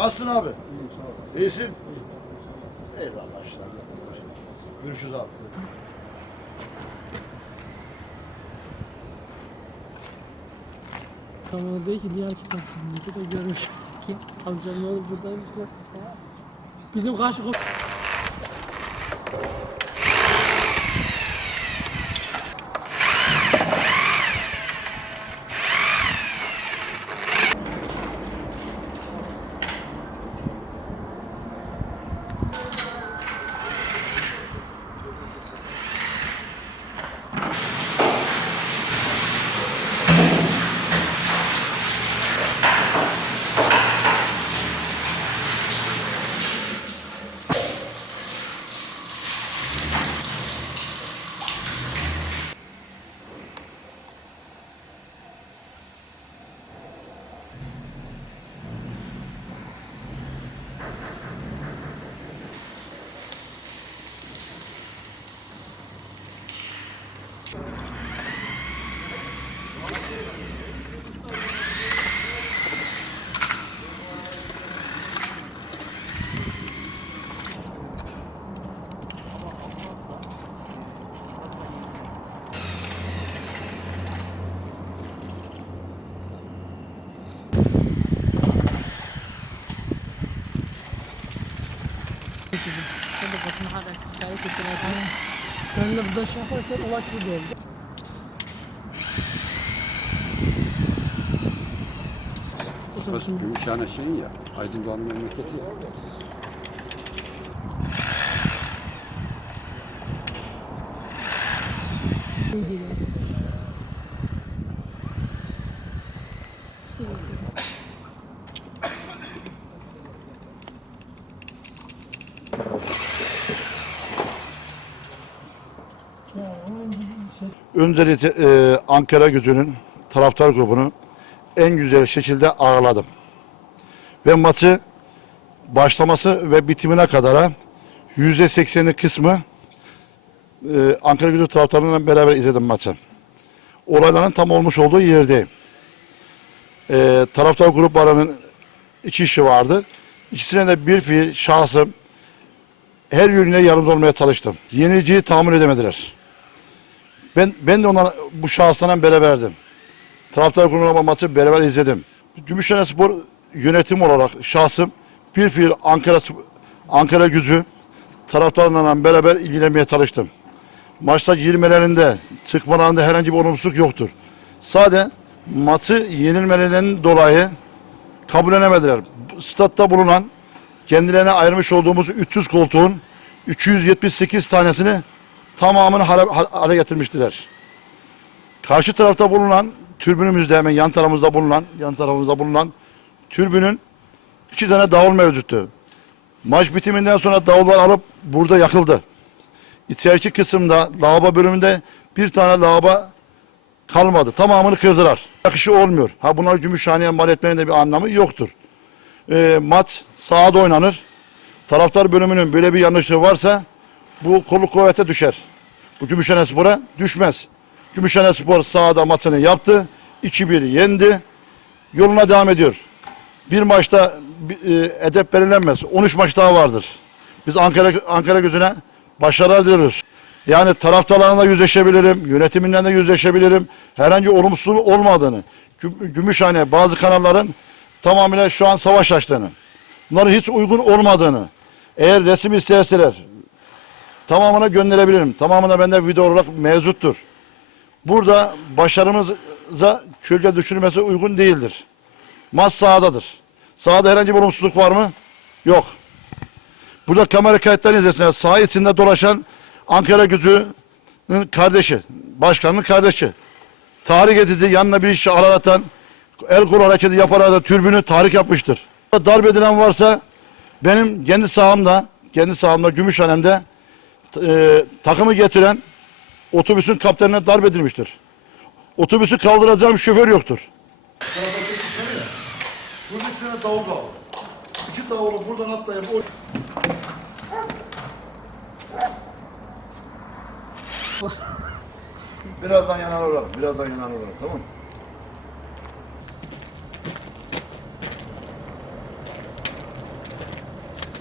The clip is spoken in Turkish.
Nasılsın abi? İyisin? Eyvallah işte. Görüşürüz abi. Kamerada değil ki diğer kitap şimdi. De görmüş ki. Amcam ne olur buradaymış. Bizim karşı Sen de burada yaparsan olay burada oldu. Burası Gümüşhane şeyin ya, Aydın Doğan memleketi ya. Öncelikle e, Ankara gücünün taraftar grubunu en güzel şekilde ağırladım. Ve maçı başlaması ve bitimine kadar yüzde sekseni kısmı e, Ankara gücü taraftarlarıyla beraber izledim maçı. Olayların tam olmuş olduğu yerdeyim. E, taraftar gruplarının iki kişi vardı. İkisine de bir fiil şahsım her yönüne yardımcı olmaya çalıştım. Yeniciyi tahammül edemediler. Ben ben de ondan bu şahısla beraberdim. Taraftar grubuna maçı beraber izledim. Gümüşhane Spor yönetim olarak şahsım bir fiil Ankara Ankara gücü taraftarlarla beraber ilgilenmeye çalıştım. Maçta girmelerinde, çıkmalarında herhangi bir olumsuzluk yoktur. Sadece maçı yenilmelerinden dolayı kabullenemediler. Statta bulunan kendilerine ayırmış olduğumuz 300 koltuğun 378 tanesini tamamını hale, getirmiştiler. Karşı tarafta bulunan türbünümüzde hemen yan tarafımızda bulunan yan tarafımızda bulunan türbünün iki tane davul mevcuttu. Maç bitiminden sonra davullar alıp burada yakıldı. İçeriki kısımda lavabo bölümünde bir tane lavabo kalmadı. Tamamını kırdılar. Yakışı olmuyor. Ha bunlar Gümüşhane'ye mal etmenin de bir anlamı yoktur. Ee, maç sahada oynanır. Taraftar bölümünün böyle bir yanlışlığı varsa bu kolluk kuvvete düşer. Bu Gümüşhane Spor'a düşmez. Gümüşhane Spor sahada maçını yaptı. 2-1 yendi. Yoluna devam ediyor. Bir maçta e, edep belirlenmez. 13 maç daha vardır. Biz Ankara Ankara gözüne başarılar diliyoruz. Yani taraftarlarla yüzleşebilirim, yönetiminden de yüzleşebilirim. Herhangi olumsuz olmadığını, Güm- Gümüşhane bazı kanalların tamamıyla şu an savaş açtığını, bunların hiç uygun olmadığını, eğer resim isterseler tamamına gönderebilirim. Tamamına bende video olarak mevcuttur. Burada başarımıza kölge düşürmesi uygun değildir. Maç sahadadır. Sahada herhangi bir olumsuzluk var mı? Yok. Burada kamera kayıtlarını izlesinler. Saha içinde dolaşan Ankara gücünün kardeşi, başkanın kardeşi. Tahrik edici yanına bir işi araratan, el kol hareketi yaparak da türbünü tahrik yapmıştır. Darp edilen varsa benim kendi sahamda, kendi sahamda Gümüşhanem'de e, takımı getiren otobüsün kaptanına darp edilmiştir. Otobüsü kaldıracağım şoför yoktur. Bunun içine davul kaldı. İki davulu buradan atlayıp o... Birazdan yanar uğrarım. Birazdan yanar uğrarım. Tamam mı?